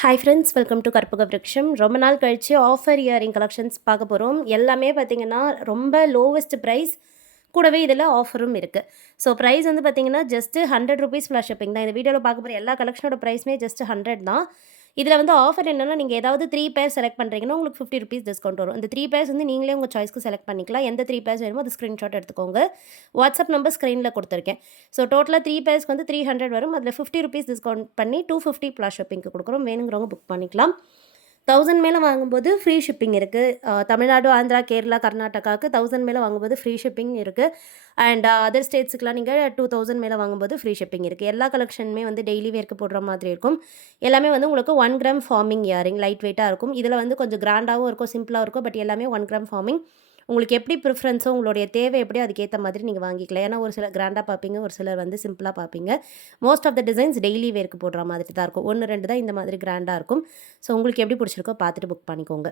Hi friends, welcome to கற்பக விருட்சம். ரொம்ப நாள் கழிச்சு ஆஃபர் இயரிங் கலெக்ஷன்ஸ் பார்க்க போகிறோம். எல்லாமே பார்த்தீங்கன்னா ரொம்ப லோவஸ்ட் ப்ரைஸ், கூடவே இதில் ஆஃபரும் இருக்குது. ஸோ ப்ரைஸ் வந்து பார்த்தீங்கன்னா ஜஸ்ட்டு ₹100 ஃப்ளாஷ் ஷிப்பிங் தான். இந்த வீடியோவில் பார்க்க போகிற எல்லா கலெக்ஷனோட ப்ரைஸுமே ஜஸ்ட் 100 தான். இதில் வந்து ஆஃபர் என்னென்னா, நீங்கள் ஏதாவது 3 பேர் செலக்ட் பண்ணுறீங்கன்னா உங்களுக்கு ₹50 டிஸ்கவுண்ட் வரும். இந்த 3 பேர்ஸ் வந்து நீங்களே உங்கள் சாய்ஸ்க்கு செலக்ட் பண்ணிக்கலாம். எந்த 3 பேர்ஸ் வேணுமோ அது ஸ்க்ரீன்ஷாட் எடுத்துக்கோங்க. வாட்ஸ்அப் நம்பர் ஸ்க்ரீனில் கொடுத்துருக்கேன். ஸோ டோட்டலாக 3 பேர்ஸ்க்கு வந்து 300 வரும். அதில் ₹50 டிஸ்கவுண்ட் பண்ணி 250 ப்ளஸ் ஷிப்பிங்க்கு கொடுக்குறோம். வேணுங்கிறவங்க புக் பண்ணிக்கலாம். 1000 மேலே வாங்கும்போது ஃப்ரீ ஷிப்பிங் இருக்குது. தமிழ்நாடு, ஆந்திரா, கேரளா, கர்நாடகாவுக்கு 1000 மேலே வாங்கும்போது ஃப்ரீ ஷிப்பிங் இருக்குது. அண்ட் அதர் ஸ்டேட்ஸுக்குலாம் நீங்கள் 2000 மேலே வாங்கும்போது ஃப்ரீ ஷிப்பிங் இருக்குது. எல்லா கலெக்ஷனுமே வந்து டெய்லி வேர்க்கு போடுற மாதிரி இருக்கும். எல்லாமே வந்து உங்களுக்கு 1 கிராம் ஃபார்மிங் இயரிங் லைட் வெயிட்டாக இருக்கும். இதில் வந்து கொஞ்சம் கிராண்டாகவும் இருக்கும், சிம்பிளாகவும் இருக்கும். பட் எல்லாமே 1 கிராம் ஃபார்மிங். உங்களுக்கு எப்படி ப்ரிஃபரன்ஸோ, உங்களுடைய தேவை எப்படியோ அதுக்கேற்ற மாதிரி நீங்கள் வாங்கிக்கலாம். ஏன்னா ஒரு சிலர் கிராண்டாக பார்ப்பீங்க, ஒரு சிலர் வந்து சிம்பிளாக பார்ப்பீங்க. Most of the designs daily வேர்க்கு போடுற மாதிரி தான் இருக்கும். 1, 2 தான் இந்த மாதிரி கிராண்டாக இருக்கும். ஸோ உங்களுக்கு எப்படி பிடிச்சிருக்கோ பார்த்துட்டு புக் பண்ணிக்கோங்க.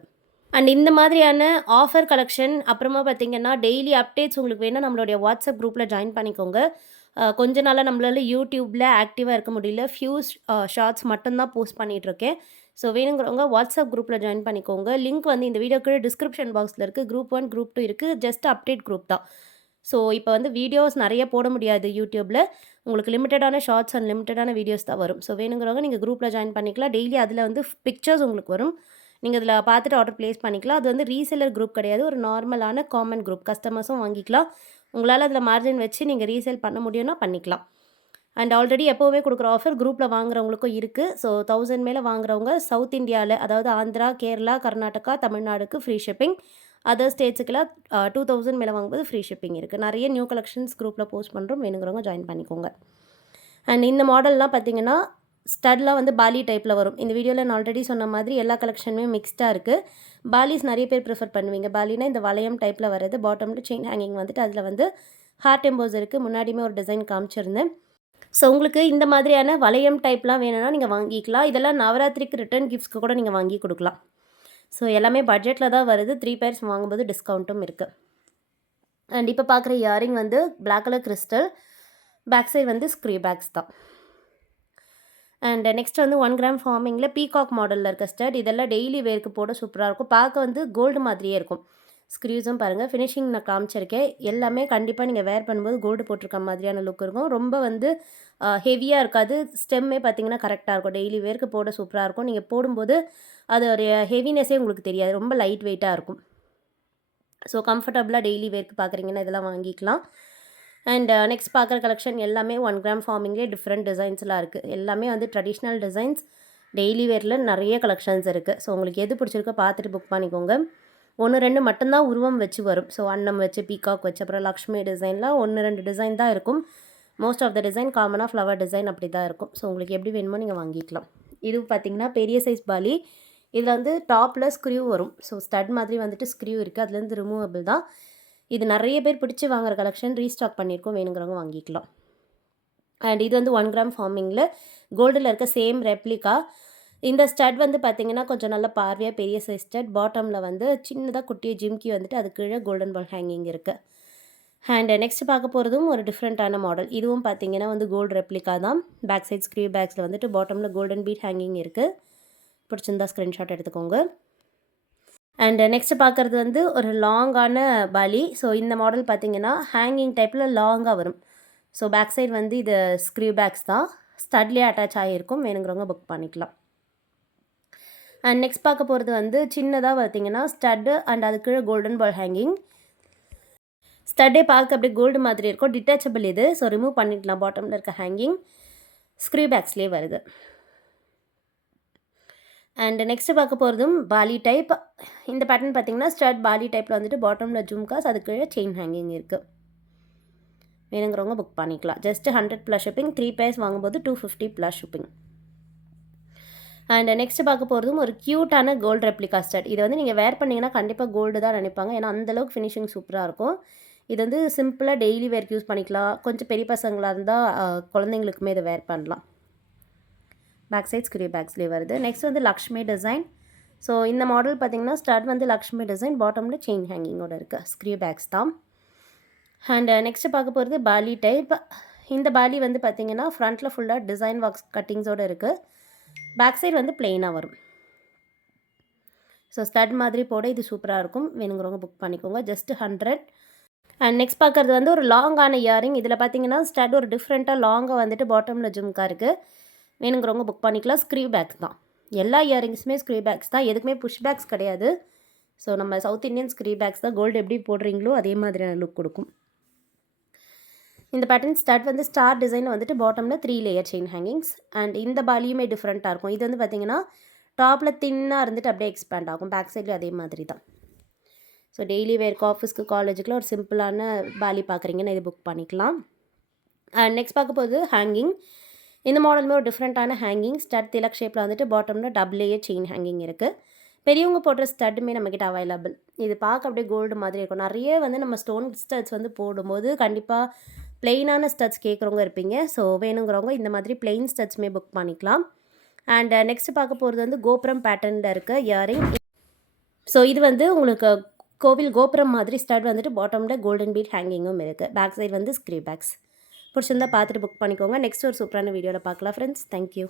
அண்ட் இந்த மாதிரியான ஆஃபர் கலெக்ஷன், அப்புறமா பார்த்தீங்கன்னா டெய்லி அப்டேட்ஸ் உங்களுக்கு வேணும்னா நம்மளுடைய வாட்ஸ்அப் குரூப்பில் ஜாயின் பண்ணிக்கோங்க. கொஞ்ச நாளாக நம்மளால யூடியூப்பில் ஆக்டிவாக இருக்க முடியல. ஃபியூ ஷார்ட்ஸ் மட்டும்தான் போஸ்ட் பண்ணிகிட்ருக்கேன். ஸோ வேணுங்கிறவங்க வாட்ஸ்அப் குரூப்பில் ஜாயின் பண்ணிக்கோங்க. லிங்க் வந்து இந்த வீடியோக்கு டிஸ்கிரிப்ஷன் பாக்ஸில் இருக்குது. குரூப் 1, குரூப் 2 இருக்குது. ஜஸ்ட் அப்டேட் குரூப் தான். ஸோ இப்போ வந்து வீடியோஸ் நிறைய போட முடியாது யூடியூப்பில். உங்களுக்கு லிமிட்டடான ஷார்ட்ஸ் அண்ட் லிமிட்டடான வீடியோஸ் தான் வரும். ஸோ வேணுங்கிறவங்க நீங்கள் குரூப்பில் ஜாயின் பண்ணிக்கலாம். டெய்லி அதில் வந்து பிக்சர்ஸ் உங்களுக்கு வரும். நீங்கள் அதில் பார்த்துட்டு ஆர்டர் ப்ளேஸ் பண்ணிக்கலாம். அது வந்து ரீசெல்லர் குரூப் கிடையாது. ஒரு நார்மலான காமன் குரூப். கஸ்டமர்ஸும் வாங்கிக்கலாம். உங்களால் அதில் மார்ஜின் வச்சு நீங்கள் ரீசேல் பண்ண முடியும்னா பண்ணிக்கலாம். அண்ட் ஆல்ரெடி எப்போவுமே கொடுக்குற ஆஃபர் குரூப்பில் வாங்குறவங்களுக்கும் இருக்குது. ஸோ 1000 மேலே வாங்குறவங்க சவுத் இந்தியாவில், அதாவது ஆந்திரா, கேரளா, கர்நாடகா, தமிழ்நாடுக்கு ஃப்ரீ ஷிப்பிங். அதர் ஸ்டேட்ஸுக்கெல்லாம் 2000 மேலே வாங்கும்போது ஃப்ரீ ஷிப்பிங் இருக்குது. நிறைய நியூ கலெக்ஷன்ஸ் குரூப்பில் போஸ்ட் பண்ணுறோம். வேணுங்கிறவங்க ஜாயின் பண்ணிக்கோங்க. அண்ட் இந்த மாடல்லாம் பார்த்தீங்கன்னா ஸ்டட்லாம் வந்து பாலி டைப்பில் வரும். இந்த வீடியோவில் நான் ஆல்ரெடி சொன்ன மாதிரி எல்லா கலெக்ஷனுமே மிக்ஸ்டாக இருக்குது. பாலிஸ் நிறைய பேர் ப்ரிஃபர் பண்ணுவீங்க. பாலினா இந்த வளையம் டைப்பில் வர்றது. பாட்டமில் செயின் ஹேங்கிங் வந்துட்டு அதில் வந்து ஹார்ட் எம்போஸ் இருக்குது. முன்னாடியுமே ஒரு டிசைன் காமிச்சிருந்தேன். ஸோ உங்களுக்கு இந்த மாதிரியான வளையம் டைப்லாம் வேணும்னா நீங்கள் வாங்கிக்கலாம். இதெல்லாம் நவராத்திரிக்கு ரிட்டர்ன் கிஃப்ட்ஸ்க்கு கூட நீங்கள் வாங்கி கொடுக்கலாம். ஸோ எல்லாமே பட்ஜெட்டில் தான் வருது. 3 பேர்ஸ் வாங்கும்போது டிஸ்கவுண்ட்டும் இருக்குது. அண்ட் இப்போ பார்க்குற இயரிங் வந்து black colour crystal. Back side வந்து ஸ்க்ரீ பேக்ஸ் தான். அண்ட் நெக்ஸ்ட் வந்து 1 கிராம் ஃபார்மிங்கில் பீகாக் மாடலில் இருக்க ஸ்டட். இதெல்லாம் டெய்லி வேர்க்கு போட சூப்பராக இருக்கும். பார்க்க வந்து கோல்டு மாதிரியே இருக்கும். ஸ்க்ரீஸும் பாருங்கள், ஃபினிஷிங் நான் காமிச்சிருக்கேன். எல்லாமே கண்டிப்பாக நீங்கள் வேர் பண்ணும்போது கோல்டு போட்டிருக்க மாதிரியான லுக் இருக்கும். ரொம்ப வந்து ஹெவியாக இருக்காது. ஸ்டெம்மே பார்த்தீங்கன்னா கரெக்டாக இருக்கும். டெய்லி வேர்க்கு போட சூப்பராக இருக்கும். நீங்கள் போடும்போது அது ஒரு ஹெவினஸே உங்களுக்கு தெரியாது. ரொம்ப லைட் வெயிட்டாக இருக்கும். ஸோ கம்ஃபர்டபுளாக டெய்லி வேர்க்கு பார்க்குறீங்கன்னா இதெல்லாம் வாங்கிக்கலாம். அண்ட் நெக்ஸ்ட் பார்க்குற கலெக்ஷன் எல்லாமே 1 கிராம் ஃபார்மிங்லேயே டிஃப்ரெண்ட் டிசைன்ஸ்லாம் இருக்குது. எல்லாமே வந்து ட்ரெடிஷ்னல் டிசைன்ஸ். டெய்லி வேரில் நிறைய கலெக்ஷன்ஸ் இருக்குது. ஸோ உங்களுக்கு எது பிடிச்சிருக்கோ பார்த்துட்டு புக் பண்ணிக்கோங்க. 1, 2 மட்டும்தான் உருவம் வச்சு வரும். ஸோ அன்னம் வச்சு, பீகாக் வச்சு, அப்புறம் லக்ஷ்மி டிசைன்லாம் 1, 2 டிசைன் தான் இருக்கும். மோஸ்ட் ஆஃப் த டிசைன் காமனாக ஃப்ளவர் டிசைன் அப்படி தான் இருக்கும். ஸோ உங்களுக்கு எப்படி வேணுமோ நீங்கள் வாங்கிக்கலாம். இது பார்த்திங்கன்னா பெரிய சைஸ் பாலி. இதில் வந்து டாப்பில் ஸ்க்ரூ வரும். ஸோ ஸ்டட் மாதிரி வந்துட்டு ஸ்க்ரூ இருக்குது. அதுலேருந்து ரிமூவபிள் தான். இது நிறைய பேர் பிடிச்சி வாங்குற கலெக்ஷன். ரீஸ்டாக் பண்ணியிருக்கோம். வேணுங்கிறவங்க வாங்கிக்கலாம். அண்ட் இது வந்து 1 கிராம் ஃபார்மிங்கில் கோல்டில் இருக்க சேம் ரெப்ளிகா. இந்த ஸ்டட் வந்து பார்த்திங்கன்னா கொஞ்சம் நல்ல பார்வையாக பெரிய சைஸ் ஸ்டட். பாட்டமில் வந்து சின்னதாக குட்டிய ஜிம்கி வந்துட்டு அது கீழே கோல்டன் பால் ஹேங்கிங் இருக்குது. அண்ட் நெக்ஸ்ட் பார்க்க போகிறதும் ஒரு டிஃப்ரெண்ட்டான மாடல். இதுவும் பார்த்திங்கன்னா வந்து கோல்டு ரெப்ளிகா தான். பேக் சைட் ஸ்க்ரீவ் பேக்ஸில் வந்துட்டு பாட்டமில் கோல்டன் பீட் ஹேங்கிங் இருக்குது. பிடிச்சிருந்தா ஸ்க்ரீன்ஷாட் எடுத்துக்கோங்க. அண்ட் நெக்ஸ்ட் பார்க்குறது வந்து ஒரு லாங்கான பாலி. ஸோ இந்த மாடல் பார்த்திங்கன்னா ஹேங்கிங் டைப்பில் லாங்காக வரும். ஸோ பேக் சைடு வந்து இது ஸ்க்ரீவ் பேக்ஸ் தான். ஸ்டட்லேயே அட்டாச் ஆகியிருக்கும். வேணுங்கிறவங்க புக் பண்ணிக்கலாம். அண்ட் நெக்ஸ்ட் பார்க்க போகிறது வந்து சின்னதாக பார்த்திங்கன்னா ஸ்டட்டு அண்ட் அது கீழே கோல்டன் பால் ஹேங்கிங். ஸ்டட்டே பார்க்க அப்படியே கோல்டு மாதிரி இருக்கும். டிட்டாச்சபிள் இது. ஸோ ரிமூவ் பண்ணிக்கலாம். பாட்டமில் இருக்க ஹேங்கிங் ஸ்க்ரீவ் பேக்ஸ்லேயே வருது. அண்ட் நெக்ஸ்ட்டு பார்க்க போகிறதும் பாலி டைப். இந்த பேட்டர்ன் பார்த்திங்கன்னா ஸ்டட் பாலி டைப்பில் வந்துட்டு பாட்டமில் ஜும்காஸ், அது கீழே செயின் ஹேங்கிங் இருக்குது. வேணுங்கிறவங்க புக் பண்ணிக்கலாம். Just 100 plus shipping. 3 பேர்ஸ் வாங்கும்போது 250 ப்ளஸ் ஷிப்பிங். அண்ட் நெக்ஸ்ட் பார்க்க போகிறதும் ஒரு க்யூட்டான கோல்டு ரெப்ளிகா ஸ்டட். இது வந்து நீங்கள் வேர் பண்ணிங்கன்னா கண்டிப்பாக கோல்டு தான் நினைப்பாங்க. ஏன்னா அந்தளவுக்கு ஃபினிஷிங் சூப்பராக இருக்கும். இது வந்து சிம்பிளாக டெய்லி வேர்க்கு யூஸ் பண்ணிக்கலாம். கொஞ்சம் பெரிய பசங்களாக இருந்தால் குழந்தைங்களுக்குமே இதை வேர் பண்ணலாம். பேக் சைட் ஸ்க்ரீவ் பேக்ஸ்லேயே வருது. நெக்ஸ்ட் வந்து லக்ஷ்மி டிசைன். ஸோ இந்த மாடல் பார்த்திங்கன்னா ஸ்டட் வந்து லக்ஷ்மி டிசைன், பாட்டமில் செயின் ஹேங்கிங்கோட இருக்குது. ஸ்க்ரீவ் பேக்ஸ் தான். அண்ட் நெக்ஸ்ட்டு பார்க்க போகிறது பாலி டைப். இந்த பாலி வந்து பார்த்திங்கன்னா ஃப்ரண்ட்டில் ஃபுல்லாக டிசைன் ஒர்க்ஸ் கட்டிங்ஸோடு இருக்குது. பேக் சைடு வந்து பிளெயினாக வரும். ஸோ ஸ்டட் மாதிரி போட இது சூப்பராக இருக்கும். வேணுங்கிறவங்க புக் பண்ணிக்கோங்க. ஜஸ்ட் 100. அண்ட் நெக்ஸ்ட் பார்க்குறது வந்து ஒரு லாங்கான இயரிங். இதில் பார்த்தீங்கன்னா ஸ்டட் ஒரு டிஃப்ரெண்ட்டாக லாங்காக வந்துட்டு பாட்டமில் ஜும்கா இருக்குது. வேணுங்கிறவங்க புக் பண்ணிக்கலாம். ஸ்க்ரீவ் பேக்ஸ் தான். எல்லா இயரிங்ஸுமே ஸ்க்ரீவ் பேக்ஸ் தான். எதுக்குமே புஷ் பேக்ஸ் கிடையாது. ஸோ நம்ம சவுத் இந்தியன் ஸ்க்ரீவ் பேக்ஸ் தான். கோல்டு எப்படி போடுறீங்களோ அதே மாதிரியான லுக் கொடுக்கும். இந்த பேட்டர்ன் ஸ்டட் வந்து ஸ்டார் டிசைன் வந்துட்டு பாட்டமில் 3 லேயர் செயின் ஹேங்கிங்ஸ். அண்ட் இந்த பாலியுமே டிஃப்ரெண்ட்டாக இருக்கும். இது வந்து பார்த்திங்கன்னா டாப்பில் தின்னாக இருந்துட்டு அப்படியே எக்ஸ்பேண்ட் ஆகும். பேக் சைட்லேயும் அதே மாதிரி தான். ஸோ டெய்லி வேர்க்கு, ஆஃபீஸ்க்கு, காலேஜுக்குலாம் ஒரு சிம்பிளான பாலி பார்க்குறீங்கன்னா இது புக் பண்ணிக்கலாம். அண்ட் நெக்ஸ்ட் பார்க்க போகுது ஹேங்கிங். இந்த மாடலுமே ஒரு டிஃப்ரெண்ட்டான ஹேங்கிங். ஸ்டட் திலக் ஷேப்பில் வந்துட்டு பாட்டமில் டபுள் லேயர் செயின் ஹேங்கிங் இருக்குது. பெரியவங்க போடுற ஸ்டட்டுமே நம்மக்கிட்ட அவைலபிள். இது பார்க்க அப்படியே கோல்டு மாதிரி இருக்கும். நிறைய வந்து நம்ம ஸ்டோன் ஸ்டட்ஸ் வந்து போடும்போது கண்டிப்பாக பிளெயினான ஸ்டட்ஸ் கேட்குறவங்க இருப்பீங்க. ஸோ வேணுங்கிறவங்க இந்த மாதிரி பிளெயின் ஸ்டட்ஸுமே புக் பண்ணிக்கலாம். அண்ட் நெக்ஸ்ட் பார்க்க போகிறது வந்து கோபுரம் பேட்டர்னில் இருக்க இயரிங். ஸோ இது வந்து உங்களுக்கு கோவில் கோபுரம் மாதிரி ஸ்டட் வந்துட்டு பாட்டமில் கோல்டன் பீட் ஹேங்கிங்கும் இருக்குது. பேக் சைடு வந்து ஸ்க்ரீவ் பேக்ஸ். பிடிச்சிருந்தா பார்த்துட்டு புக் பண்ணிக்கோங்க. நெக்ஸ்ட் ஒரு சூப்பரான வீடியோவில் பார்க்கலாம் ஃப்ரெண்ட்ஸ். தேங்க்யூ.